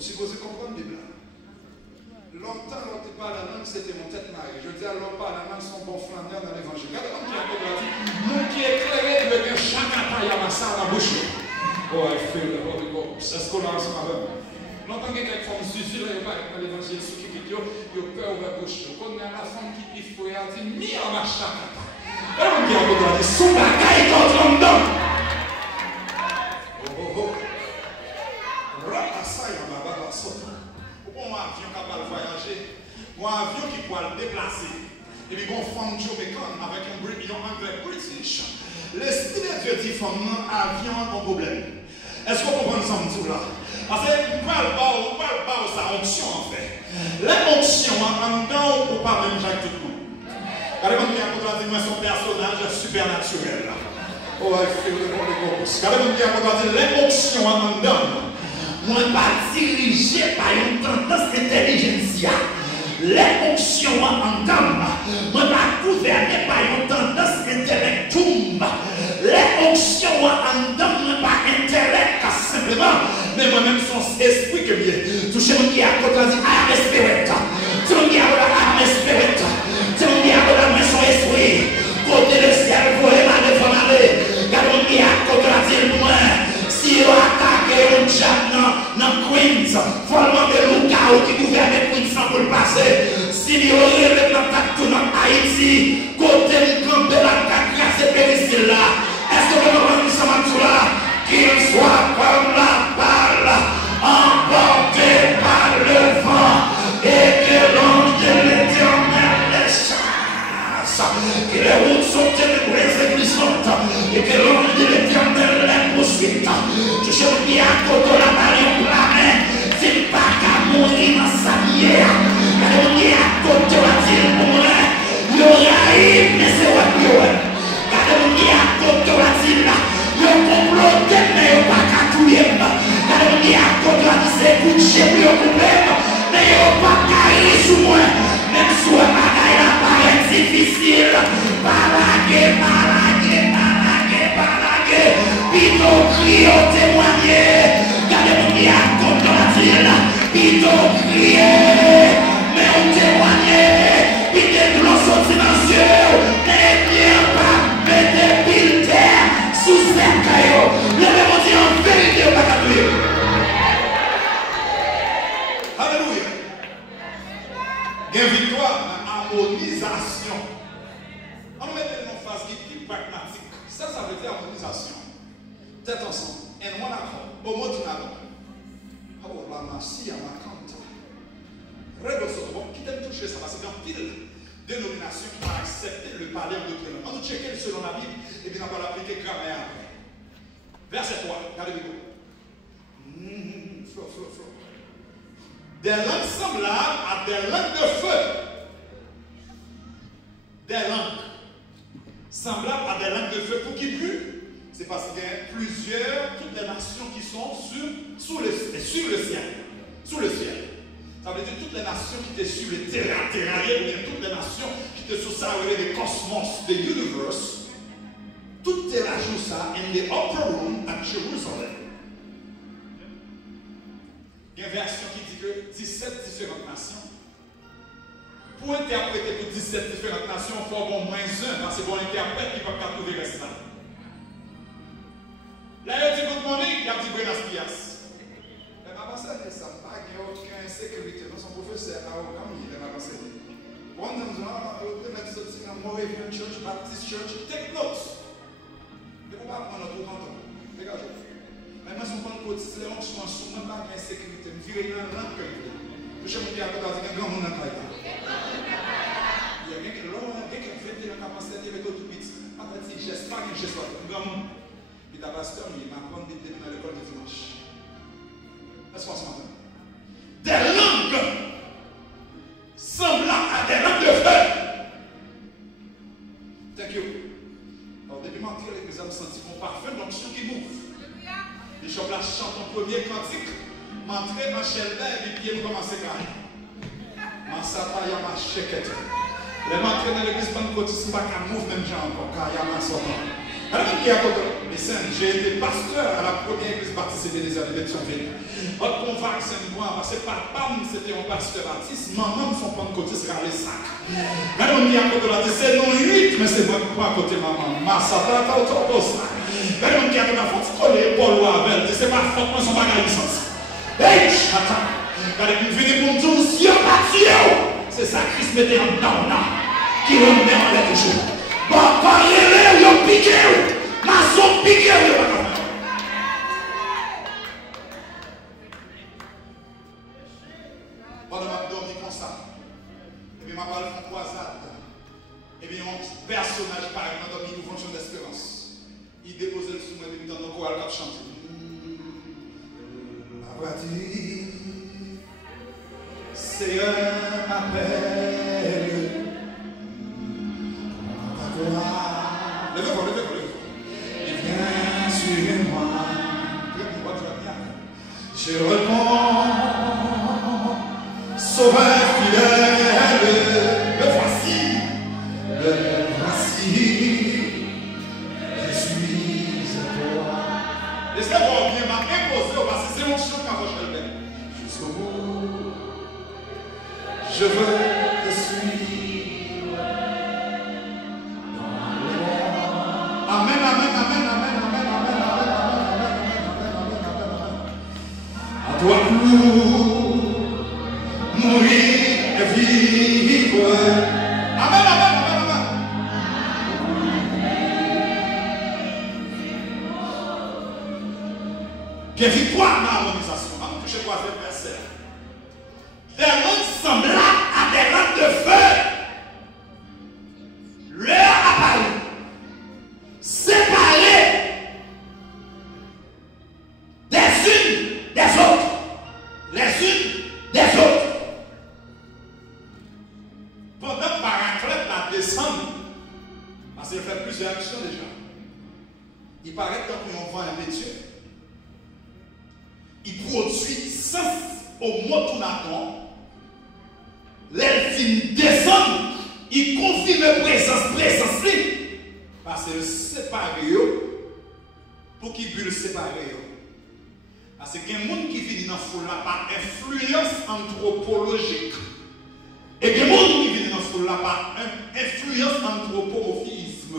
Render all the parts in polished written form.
Aussi, vous comprendre la Bible. Longtemps, on ne pas la langue, c'était mon tête mariée. Je dis alors pas la langue, son bon flaneur dans l'évangile. Regardez comme qui a dit, nous qui éclairés de que chaque attaque à ma salle à la bouche. Oh, I feel the Holy Ghost. C'est ce qu'on a ensemble. Longtemps que quelqu'un forme suicide, il n'y a pas dans l'évangile, ceux qui quittent, il y a peur ouvert bouche. Quand on a la femme qui dit, il faut y aller, mis à ma chaque attaque. Alors, qui a dit, sous la caille contre un homme. Oh. Rata ça, il y a ma barre à sauter. Un avion capable de voyager, un avion qui peut le déplacer, et puis une femme Jamaican avec un anglais British. L'esprit de Dieu dit femme, avion a un problème. Est-ce qu'on comprend ça tout là? Parce que on parle pas de sa onction en fait. L'onction en dedans, on ne peut pas même Jacques tout le monde. Regardez-moi qui a dit moi son personnage supernaturel. Oh, I feel the Holy Ghost. Regardez-moi qui a dit l'onction en dedans. Moi, pas dirigé par une tendance intelligentsia. Les fonctions en gamme. Moi, pas gouverné par une tendance intellectuelle. Les fonctions en gamme, pas intellect simplement. Mais moi-même, son esprit que bien. Touchez-moi qui a côté dit, I am spirit. Tu me dis, I am spirit. Tu me dis, I son esprit. Côté le ciel, vous voyez ma déformée. Car on dit, à côté dit, moi. Si vous attaquez un chat dans Queens, follement de Luca qui gouverne Queens sans pour le passer. Si vous avez l'attaque dans Haïti, côté de camper la casse périssile là, est-ce que vous avez ça là? Qu'il soit comme la balle, emporté par le vent, et que l'ange de l'éternel les chasse. Que les routes sont ténébreuses et glissantes, et que l'ange de l'éternel les poursuit. Je cherche bien à côté la marion planée, c'est pas qu'à mourir dans sa vie. On est à côté de la ville pour moi. Il y aura eu, mais c'est what you want. On est à côté de la ville. Il y a comploté, mais il n'y a pas qu'à tout y être. On est à côté de la ville, c'est couché, puis il y a problème. Mais il n'y a pas qu'à aller sous moi. Même si on a paraît difficile. Balaguer. Pito crie au témoigner. Gardez-moi bien contre la ville. Pito crie. Mais au témoigner. Pito gloss au silencieux. Mais bien pas mettre pile terre sous cette caillou. Levez-moi dire en vérité au bacadouille. Alléluia. Gain victoire dans harmonisation. On met une phase qui est pragmatique. Ça veut dire harmonisation. Tête ensemble. Et moi d'accord. Au mot du nado. Oh la massia ma canta. Redosso. Bon, qui t'aime toucher ça parce que dans pile dénomination qui va accepter le parler de Dieu. On nous checker selon la Bible et puis on va l'appliquer grammaire après. Verset 3. Regardez-vous. Flow. Des langues semblables à des langues de feu. Des langues semblables à des langues de feu. Pour qui plus? C'est parce qu'il y a toutes les nations qui sont sous le ciel. Sous le ciel. Ça veut dire toutes les nations qui étaient sur le terrain, ou bien toutes les nations qui étaient sur ça, les cosmos, the universe. Toutes les nations ça, in the upper room at Jerusalem. Il y a une version qui dit que 17 différentes nations. Pour interpréter pour 17 différentes nations, il faut avoir moins 1, parce que bon interprète qui ne peut pas trouver le reste là. Là, il dit good morning, il a dit buenas dias. Mais ma pensée, ça n'a pas aucune sécurité. Dans son professeur, à aucun moment, il m'a pensé. One of them, they met something in Moravian Church, Baptist Church, take notes. Mais vous ne pouvez pas prendre tout le temps. Dégagez. Mais moi, si vous prenez côté, c'est là où je pense, je ne pas de sécurité. Je vais virer dans l'âme que je suis dit à côté, il y a un grand monde dans le il y a quelqu'un qui fait la capacité de tout vite. Après, j'espère qu'il y a un grand monde. Et la pasteur, il m'apprend des début dans l'école de dimanche. Est-ce qu'on s'entend? Des langues semblables à des langues de feu. Thank you. Alors, depuis m'entrer, les hommes sentent mon parfum, donc je qui move. Les gens là chantent en premier cantique. M'entrer, ma chelbère, et puis ils commencent à gagner. Ma sataya, ma chekette. Les m'entrer dans l'église, pas de côté, c'est pas qu'un move, même j'ai encore. Car il y a ma sortant. Alors, qui est à côté? Et j'ai été pasteur à la première église baptisée des années Pétionville. Votre convainc, c'est moi, parce que papa, c'était un pasteur baptiste, maman, son pentecôtiste, car les sacs. Quand on dit à côté de la c'est non limite, mais c'est moi qui prends à côté maman. Ma satan, t'as autour ça. Quand on dit à côté de la faute, coller Paul ou Abel, c'est ma faute, moi, son bagage licence. Hey, attends. Quand il vient pour me dire, si on bat, c'est ça Christ mettait en dedans, qui remet en l'air toujours. Bon, quand il est là, il a piqué. Maçon piqué, il va pas. Pendant que je dormi comme ça, et puis je vais faire une croisade. Et puis un personnage par exemple dans une fonction d'espérance. Il déposait le soumou et puis dans nos chorales qui chantent. La voiture, c'est un appel. Levez-vous, levez-vous, levez-vous. Viens sur moi. Je réponds, sauveur fidèle. Le voici, je suis à toi. Laissez-moi bien m'imposer parce que c'est mon chant quand je le mets. Jusqu'au bout, je veux te suivre. Amen, amen, amen, amen, amen, amen, amen, amen, amen. À toi mourir et vivre. Amen, amen, amen, amen. Quelle victoire dans l'harmonisation. On va toucher troisième verset. Des langues semblables à des lampes de feu. Leur apparut. Séparés des unes des autres. Les unes des autres. Pendant que Paraclète la descend, parce qu'il fait plusieurs actions déjà, il paraît que quand on voit un métier, il produit sans au motonaton, les films descendent, il confirme présence, parce que séparé pour qu'il puisse le séparer. Parce qu'il y a des gens qui viennent dans la foule par influence anthropologique. Et il y a des gens qui viennent dans la foule par influence anthropomorphisme.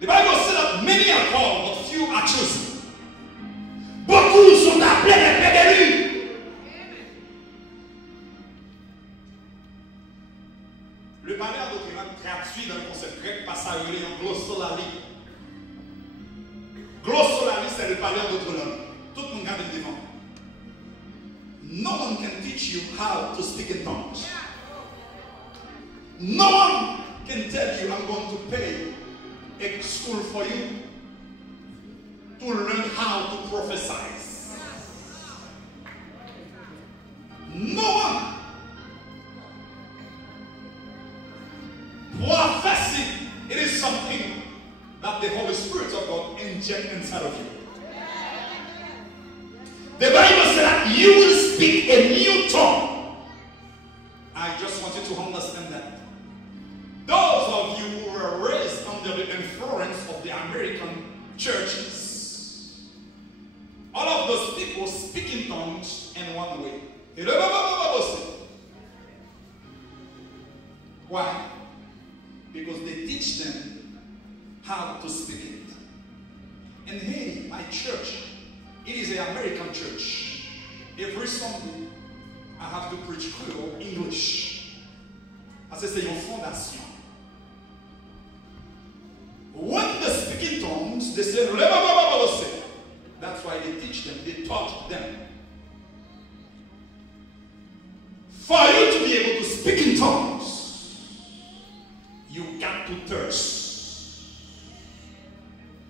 The Bible says that many are called, but few are chosen. Beaucoup sont appelés les pédélus. Le palais doctrinal traduit dans le concept grec par ça en glossolalie. Glossolalie, c'est le palais doctrinal. Tout le monde garde le devant. No one can teach you how to speak in tongues. No one can tell you, I'm going to pay a school for you to learn how to prophesy. No one. Prophecy, it is something that the Holy Spirit of God injects inside of you. The Bible says that you will speak a new tongue. I just want you to understand that. Those of you who were raised under the influence of the American churches, all of those people speak in tongues in one way. Why? Because they teach them how to speak it. And hey, my church, it is an American church. Every Sunday, I have to preach Creole English. Parce que c'est une fondation. When they speak in tongues, they say, that's why they teach them, they taught them. For you to be able to speak in tongues, you got to thirst.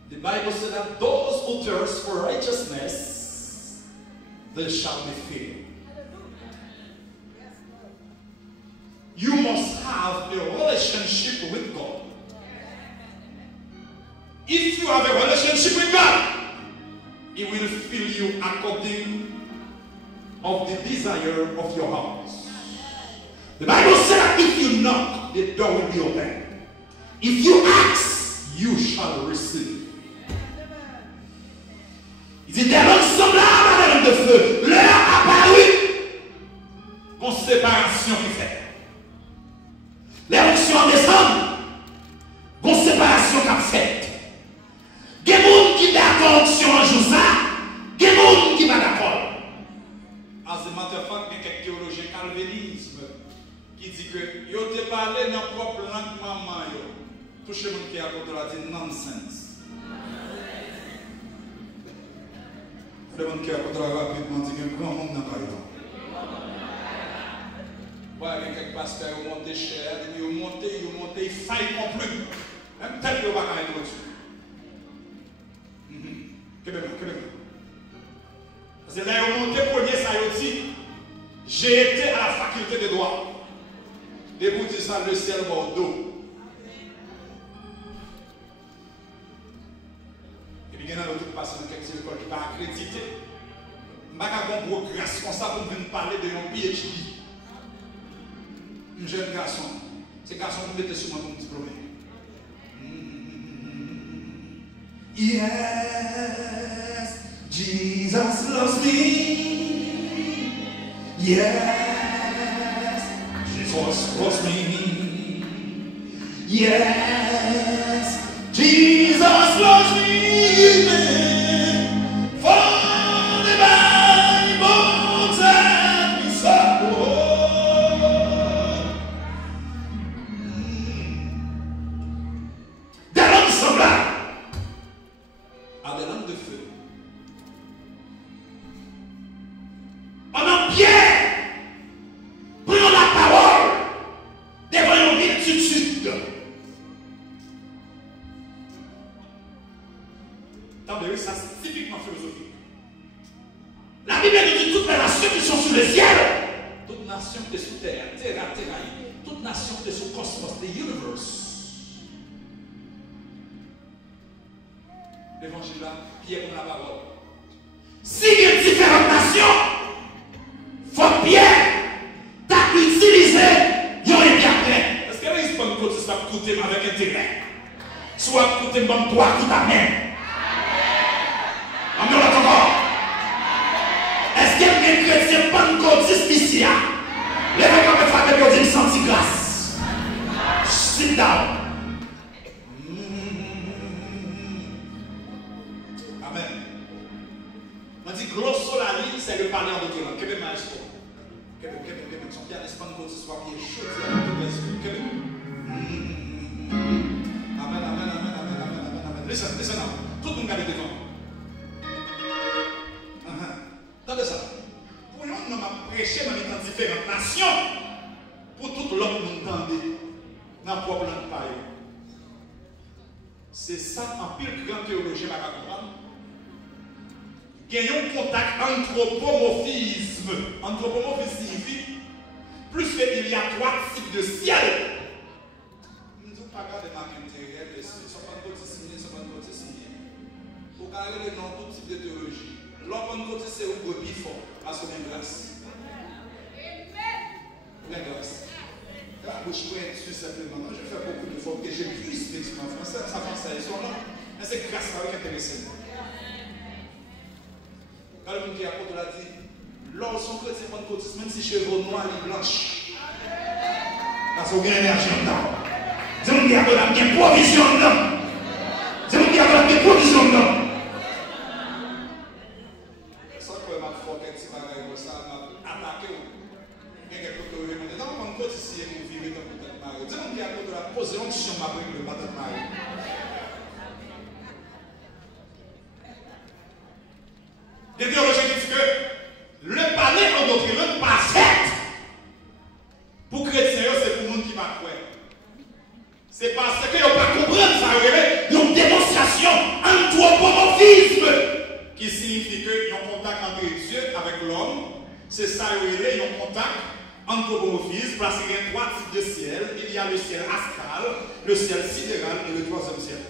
The Bible says that those who thirst for righteousness, they shall be filled. You must have a relationship with God. If you have a relationship with God, He will fill you according of the desire of your heart. The Bible says that if you knock, the door will be open. If you ask, you shall receive. Il dit des langues semblables à des langues de feu. Leur apparut. Une séparation qui fait. Les fonctions en descendent. Une séparation qui a fait. Il y a des gens qui sont d'accord en jour ça. Il y a des gens qui ne sont pas d'accord. As a matter of fact, il y a quelques théologiens calvinisme qui disent que yo te parlé dans la propre langue maman yo. Touche mon qui a côté là dit nonsense. Le monde qui a côté là rapidement dit que grand monde n'a pas eu. Ouais, il y a quelques pasteurs qui ont monté cher, ils ont monté, ils faillent non plus. Même tel qu'ils n'ont pas qu'à être au-dessus. Parce que là, ils ont monté premier, ça y dit, j'ai été à la faculté de droit. Debout dit ça, le ciel Bordeaux. Et puis, il y a un autre passé dans quelques écoles qui n'est pas accrédité. Je ne vais pas avoir un gros responsable pour venir parler de un PhD. Un jeune garçon. Ce garçon qui mettait sur moi pour me diplômer. Yes, Jesus loves me. Yes, Jesus loves me. Yes, Jesus loves me. For the Bible tells me so. Des langues semblables à des langues de feu. Pendant Pierre, prenons la parole devant une multitude. Attendez, ça c'est typiquement philosophique. La Bible nous dit toutes les nations qui sont sous le ciel, toute nation qui est sous terre, terre, toute nation qui est sous le cosmos, the universe. L'évangile là, Pierre prend la parole. S'il y a différentes nations, faut Pierre t'a utilisé, il y aurait bien après. Parce que là, il se prend côté, ça va coûter avec intérêt. Soit coûter bon toi, tout à même. Amen, on encore. Est-ce qu'il y a un chrétien pentecôtiste ici? Les mecs ont fait frappé pour dire senti grâce. Sit down. Amen. On dit glossolali, c'est le parler en d'autres langues. Quel est le maestro? Quel est son pianiste pentecôtiste soit qui est chaud? Amen. Listen now. Tout le monde garde devant. Attendez ça. Pour nous, nous avons prêché dans différentes nations. Pour tout l'autre monde entendait. Dans le propre langue pareil. C'est ça, en pile grand théologien va comprendre. Gagnons contact anthropomorphisme. Anthropomorphisme signifie plus qu'il y a trois types de ciel. Nous ne pouvons pas regarder ma intérêt, ils ne sont pas de côté signé, ils ne sont pas de côté signé. Pour garder le nom tout type de théologie. L'autre côté c'est où le bifort, parce qu'on a une grâce. On a une grâce. La bouche pointe sur simplement. Je fais beaucoup de fois que j'ai plus d'expression en français, ça français, ils sont là. Mais c'est grâce à eux qui est intéressant. Quand le monde qui a côté l'a dit, lors son chrétien pentecôtiste, même si cheveux noirs et blanches, parce qu'on a une énergie en dedans. Dis-moi qu'il y a une provision en dedans. Dis-moi qu'il y a une provision en dedans. Sans que je m'attaque à petit bagage comme ça, je m'attaque. Il y a quelque chose qui me dit, non, pentecôtiste, si vous vivez dans le tête mariée. Dis-moi qu'il y a côté la poser une question avec le tête mariée. Les théologiens disent que le palais en d'autres langues pas fait pour chrétiens, c'est pour le monde qui va croire. C'est parce qu'ils n'ont pas compris ça, il y a une démonstration anthropomorphisme qui signifie qu'il y a un contact entre Dieu avec l'homme. C'est ça, il y a un contact anthropomorphisme parce qu'il y a trois types de ciel. Il y a le ciel astral, le ciel sidéral et le troisième ciel.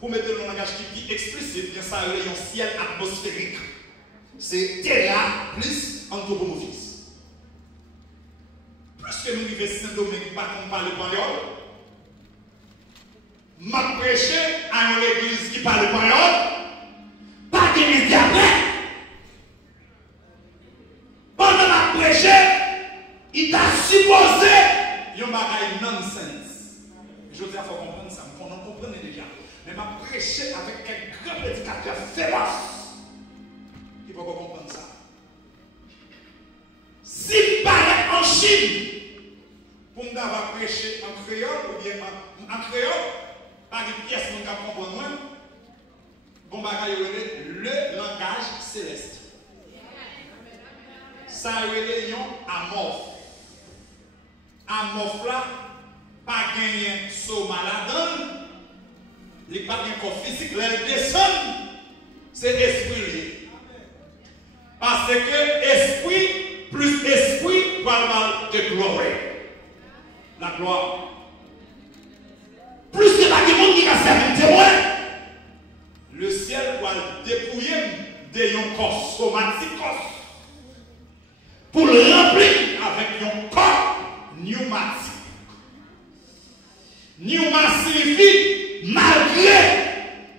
Pour mettre le langage qui est explicite, il y a ça, il y a un ciel atmosphérique. C'est terra plus anthropomorphisme. Plus que nous vivons Saint-Domingue, pas qu'on parle de parole, m'a prêché à une église qui parle parole, pas de midi après. Pendant m'a prêché, il t'a supposé un bagage nonsense. Je dis, il faut comprendre ça, on comprend déjà. Mais m'a prêché avec un grand prédicateur féroce. Il faut comprendre ça. S'il paraît en Chine, pour nous avoir prêché en créole ou bien en créole, par une pièce qu'on a compris, bon bagage le langage céleste. Ça a été un amorphe. Amorphe là, pas gagné saut maladon, il n'y a pas de corps physique, il descend, c'est esprit. Parce que esprit plus esprit va de gloire. La gloire. Plus que pas de monde qui a servi témoin, le ciel va dépouiller de un corps somatique pour le remplir avec un corps pneumatique. Pneumatique signifie malgré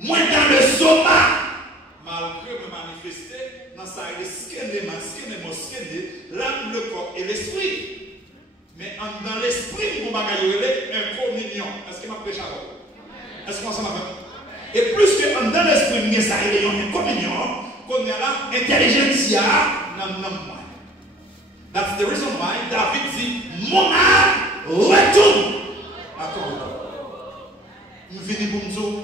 moi dans le soma, malgré me manifester dans sa l'âme, le corps et l'esprit. Mais dans l'esprit, il y a un communion. Est-ce que je m'appelle Charo? Est-ce qu'on s'en va? Et plus que dans l'esprit, il y a une communion, qu'on y a là, intelligence, that's the reason why David dit, mon âme retourne à ton corps. Nous venons pour nous dire,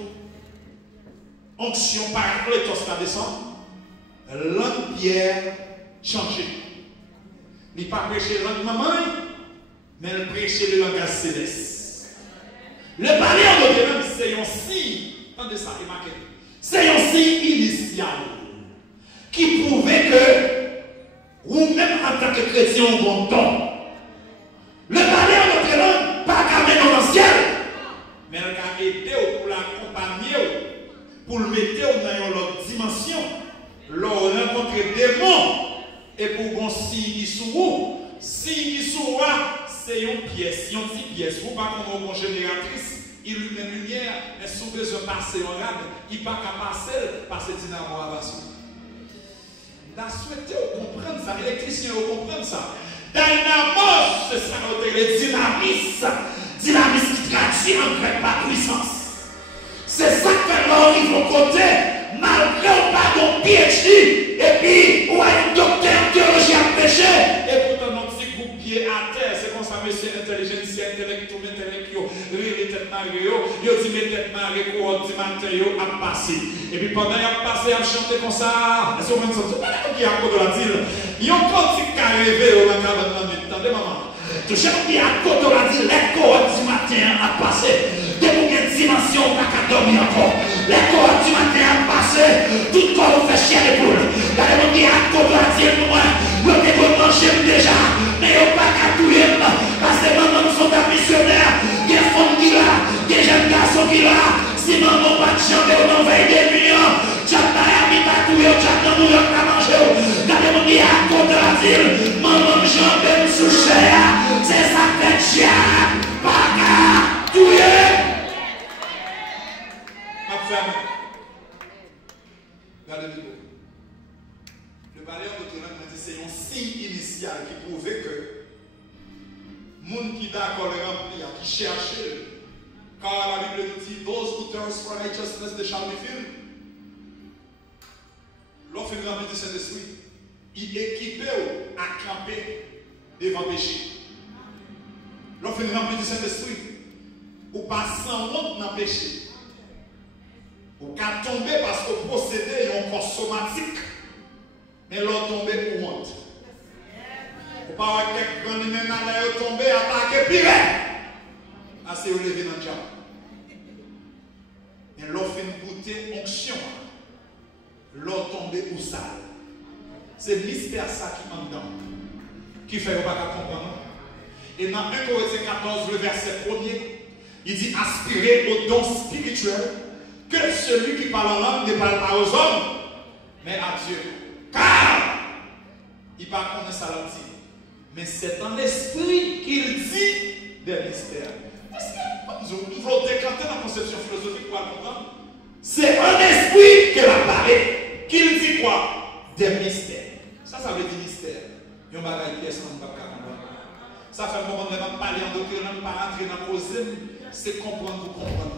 onction par clétos la descend, langue pierre changée. Il n'est pas prêché langue maman, mais il prêche le langage céleste. Le palais en l'autre, c'est un signe, attendez ça, c'est un signe initial qui prouvait que ou même en tant que chrétien au bon temps. Le palais en notre langue, pas qu'à mettre dans le ciel, mais elle a aidé pour l'accompagner, pour le mettre dans une autre dimension, leur rencontrer des démons, et pour qu'on signe sur vous. Signe sur vous, c'est une pièce, une petite pièce. Vous pas comme une génératrice, illumine une lumière, mais si vous besoin de passer en rade, il n'y a pas qu'à passer dynamo à la suite. La souhaité comprendre ça, l'électricien comprendre ça. Dynamos, c'est ça le dynamisme. Dynamisme qui traduit en grec par puissance. C'est ça que fait l'arrive au côté, malgré ou pas ton PhD, et puis, ou un docteur en théologie à péché, et pourtant notre petit groupe pied à terre, c'est comme ça, monsieur intelligentsia, intellectuel, rire tête marée, yo dit mes têtes marées, quoi, dit matin, yo, à passer. Et puis pendant qu'il a passé, à chanter comme ça, est-ce que vous me sentez, qui a côté de la ville, yo quand il a rêvé, on a cabane dans le temps, attendez maman. Tout chaque qui a côté de la ville, les corps du matin à passer. De combien de dimensions pas qu'à dormir encore. Les corps du matin à passer, tout corps vous fait chier les poules. Dans les gens qui a côté de la ville, moi, vous avez manger déjà, mais vous pas qu'à tout parce que maman nous sont missionnaires, des femmes qui là, des jeunes garçons qui là. Si maman pas de chanter, on veille des millions. Tchad Miami pas tout, tchad dans New York à manger. Dans les gens qui a côté de la ville, maman chante sous chair. C'est ça que fait chier, pas qu'à tout. Regardez-le. Le balai en Deutéronome dit c'est un signe initial qui prouvait que les gens qui d'accord le remplir, qui cherchent, car la Bible dit those who thirst for righteousness they shall be filled. Lorsque nous remplis du Saint-Esprit, il équipe à camper devant le péché. Lorsque nous remplis du Saint-Esprit, ou pas sans honte dans le péché. Ou qu'à tomber parce que posséder un corps somatique, mais l'on tomber pour honte. Ou pas avoir quelqu'un qui est tombé, attaqué, pire. Assez relevé dans le diable. Mais l'on fait une goûter onction. L'on tomber ou sale. C'est mystère ça qui en dedans. Qui fait qu'on ne peut pas comprendre. Et dans 1 Corinthiens 14, le verset 1er, il dit aspirer au don spirituel. Que celui qui parle en langue ne parle pas aux hommes, mais à Dieu. Car il ne parle pas de ça. Mais c'est en esprit qu'il dit des mystères. Nous voulons décanter la conception philosophique pour comprendre. C'est un esprit qui a parlé. Qu'il dit quoi? Des mystères. Ça veut dire mystère. Il y a un bagage qui est sans pas comprendre. Ça fait un moment où on va parler en doctrine, on va rentrer dans le cause, c'est comprendre pour comprendre.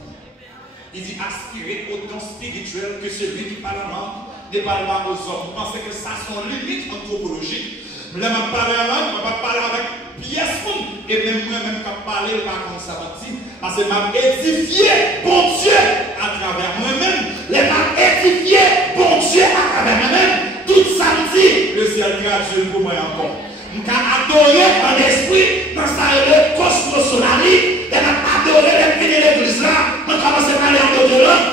Il dit aspirer au don spirituel que celui qui parle en langue ne parle pas aux hommes. Vous pensez que ça sont limites anthropologiques? Je ne vais pas parler en langue, je ne vais pas parler avec pièce. Et même moi-même, quand je parle, par contre, ça va dire. Parce que je m'ai édifié, bon Dieu, à travers moi-même. Je m'ai édifié, bon Dieu, à travers moi-même. Tout samedi, le ciel gratuit pour moi encore. Je vais adorer en esprit dans sa le cosmosolarie. Je vais adorer les filles de l'église là. Je commence à parler en d'autres langues.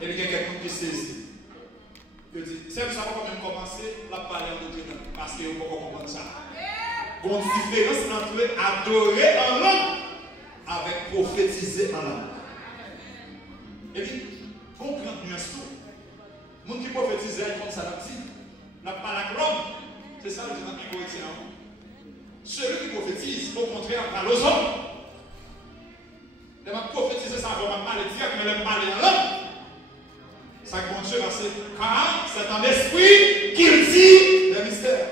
Et puis il y a quelqu'un qui saisit. Je dis, c'est ça va quand même commencer à parler en d'autres langues. Parce qu'il faut comprendre ça. Il y a une différence entre adorer en langue avec prophétiser en langue. Et puis, comprendre nuance tout. Les gens qui prophétisent, ils font ça là-dessus. N'a pas la langue. C'est ça le général qui retient. Celui qui prophétise, au contraire, parle aux hommes. Il va prophétiser ça, il va parler direct, mais il va parler en langue. Ça que mon Dieu va se dire, car c'est un esprit qui dit le mystère.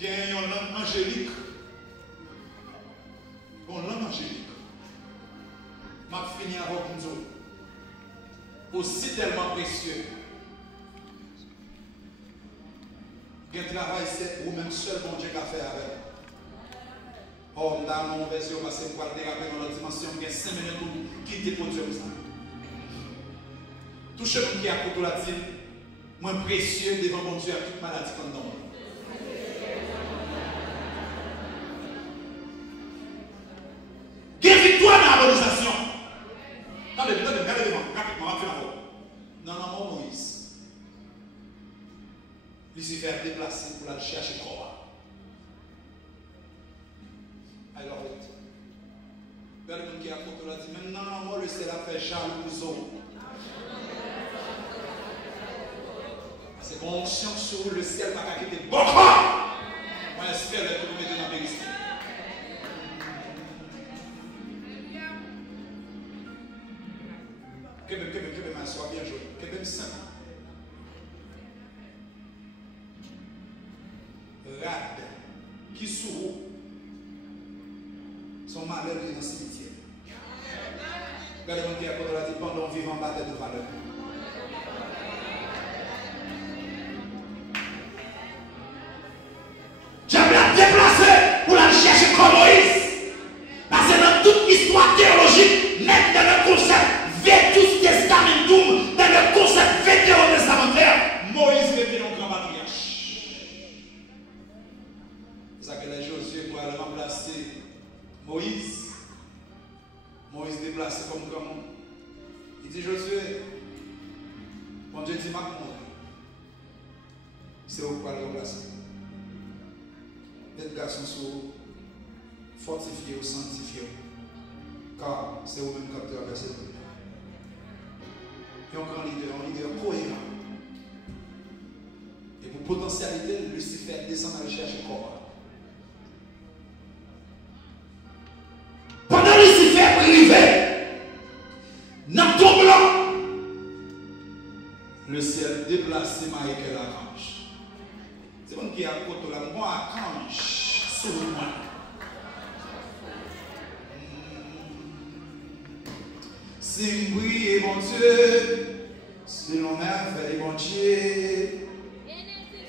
Il y a une langue angélique. Une langue angélique. Je finis avec nous. Aussi tellement précieux. Il y a un travail, c'est ou même seul bon Dieu qui a fait avec. Or, là, mon version, parce que pour déraper dans la dimension, il y a 5 minutes pour quitter pour Dieu. Tout ce monde qui a côté la dit, moins précieux devant mon Dieu à toute maladie qu'on donne. Quelle victoire dans l'organisation? Attendez, regardez devant, rapidement, on va faire la voix. Non, Moïse. Lucifer a déplacé pour aller chercher quoi? Alors, le monde qui a côté la dit, maintenant, moi, le ciel a fait Charles Bouzeau. C'est bon, onction sur le ciel, pas qu'à quitter. Bon, moi, j'espère que vous mettez dans la vérité. Que même soit bien joué, que même saint. Rad, qui sourd, son malheur est dans le cimetière. Regardez-moi qui a dit pendant vivant en bataille de valeur. Diable a déplacé pour la chercher comme Moïse. Parce que dans toute histoire théologique, même dans le concept Vetus Testamentum, dans le concept vétéro-testamentaire, Moïse était un grand patriarche. C'est ça que les Josué pour aller remplacer Moïse. Moïse déplacé comme comment? Il dit Josué, mon Dieu dit m'a c'est où pour le remplacer. Les garçons sont fortifiés ou sanctifiés. Car c'est au même capteur verset 2. Et un grand leader cohérent. Et pour potentialité, Lucifer descend à chercher corps. Pendant Lucifer privé, dans ton blanc, le ciel déplacé Michael Archange. C'est bon qui a côté là, moi Archange sur moi. Si brille mon Dieu, selon merveille mon Dieu,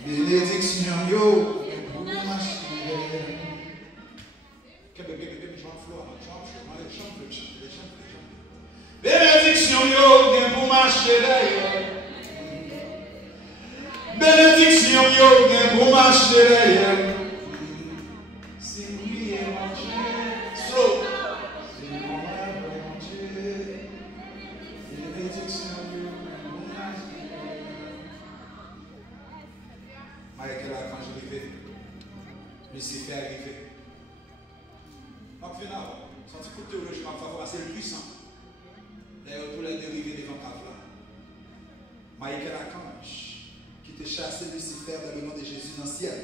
bénédiction yo, pour marcher. Bénédiction yo, pour marcher derrière. Bénédiction yo, pour marcher derrière. Si brille mon Dieu, slow. Michael Archange arrivé, Lucifer arrivé. Donc finalement, son petit coup de théologie m'a fait c'est le puissant. D'ailleurs, tous les dérivés devant Kavla. Michael Archange, qui te chassé Lucifer dans le nom de Jésus dans le ciel,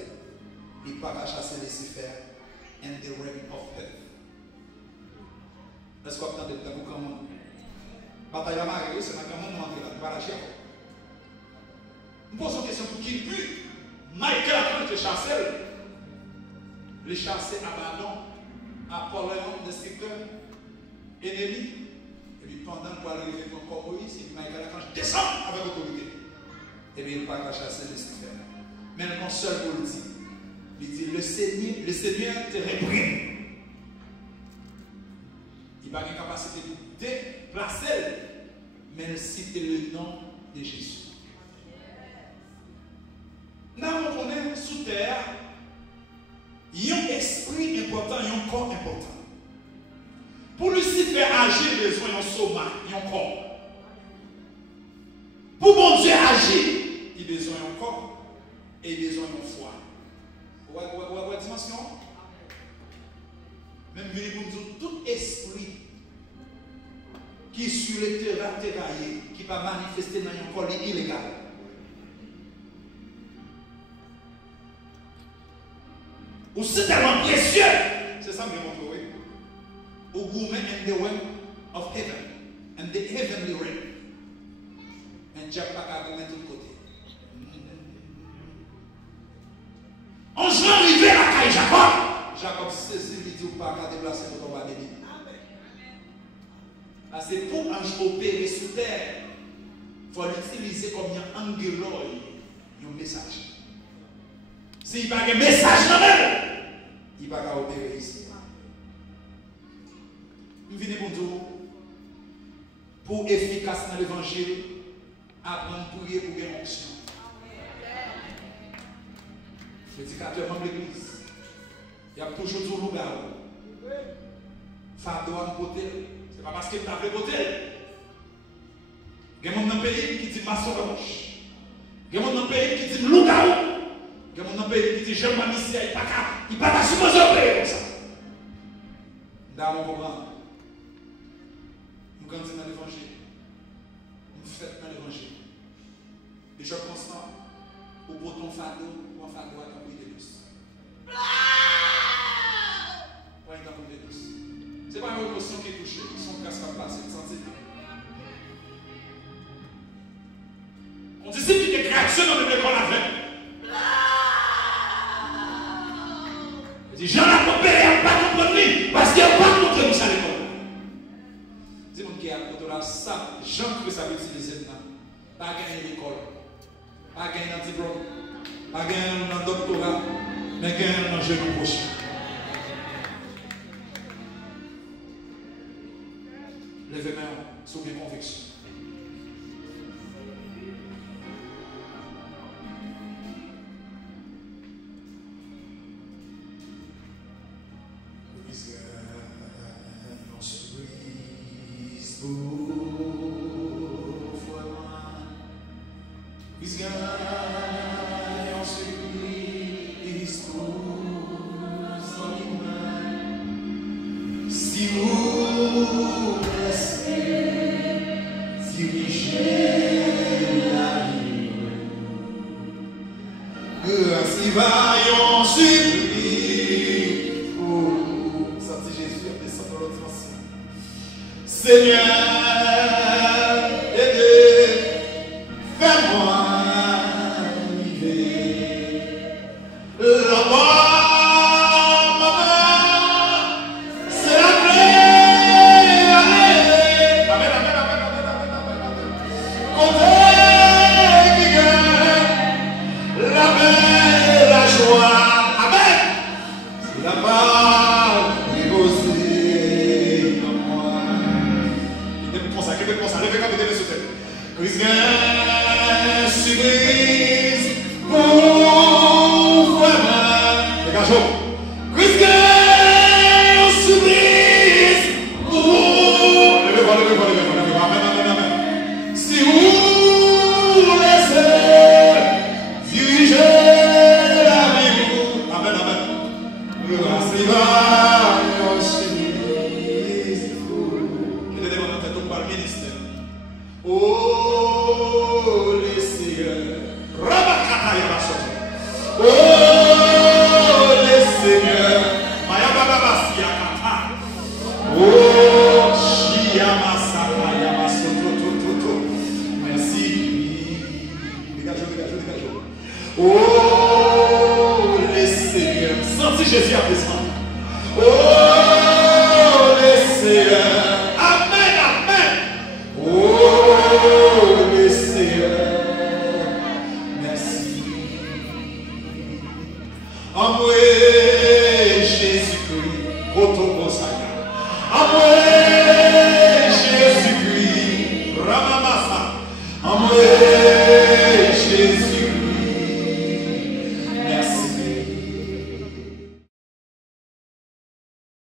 il part à chasser Lucifer and the realm of heaven. Est-ce qu'on entend de vous comment? Bataille à Marie, c'est dans comment on entre là, pas la chèvre. Je pose une question pour qui pue. Michael a quand il chassé, les chassés abandon, Apollon, destructeur, ennemi. Et puis pendant qu'on arrive pour Moïse, et puis Michael a quand descend avec autorité. Et puis il ne pas qu'à chasser le destructeur. Mais un seul pour le dire. Il dit le Seigneur te réprime. Il n'a pas de capacité de déplacer, mais il cite le nom de Jésus. Nous connaissons sous terre, il y a un esprit important, il y a un corps important. Pour Lucifer agir, il a besoin d'un soma, il y a un corps. Pour mon Dieu agir, il a besoin d'un corps et il a besoin d'un foie. Vous voyez la dimension? Même pour nous dire, tout esprit qui est sur le terrain terraillé, qui va manifester dans un corps illégal. Ou c'est tellement précieux. C'est ça que je vais montrer. Au gourmet and the realm of heaven. And the heavenly realm. And Jack pas qu'à gourmet de tout côté. On se arrivé à la caille Jacob. Jacob saisit, il dit pas qu'à déplacer pour tomber à béni. C'est pour opérer sur terre. Il faut l'utiliser comme un anguloï, un message. S'il n'y a pas de message dans elle, il ne va pas opérer ici. Nous venons pour nous, pour efficace dans l'évangile, apprendre à prier pour une onction. L'éducateur membre de l'église, il y a toujours du loup-garou. Fardeau à me poter. Ce n'est pas parce qu'il t'a fait poter. Il y a des gens dans le pays qui disent maçon blanche. Il y a des gens dans le pays qui disent loup-garou. Il y a des gens dans le pays qui disent jeune mamicien, il ne va pas supposer opérer comme ça. Dans mon programme, nous grandissons dans l'évangile. Nous faisons dans l'évangile. Bishop Constant, au bouton fardeau, ou un fardeau à la de douce. Point dans la de douce. Ce n'est pas une émotion qui est touchée, ils sont presque à passer, sensibles. On dit c'est une création dans le école avec. Il dit, j'en ai compris, il n'y a pas compris, parce qu'il n'y a pas compris ça à l'école. Dis-moi qui est à côté de la ça, Jean que ça veut utiliser maintenant. Pas gagner l'école, pas gagner un diplôme, pas gagner un doctorat, mais gagner un jeune prochain. Levez les mains sous mes convictions. Oh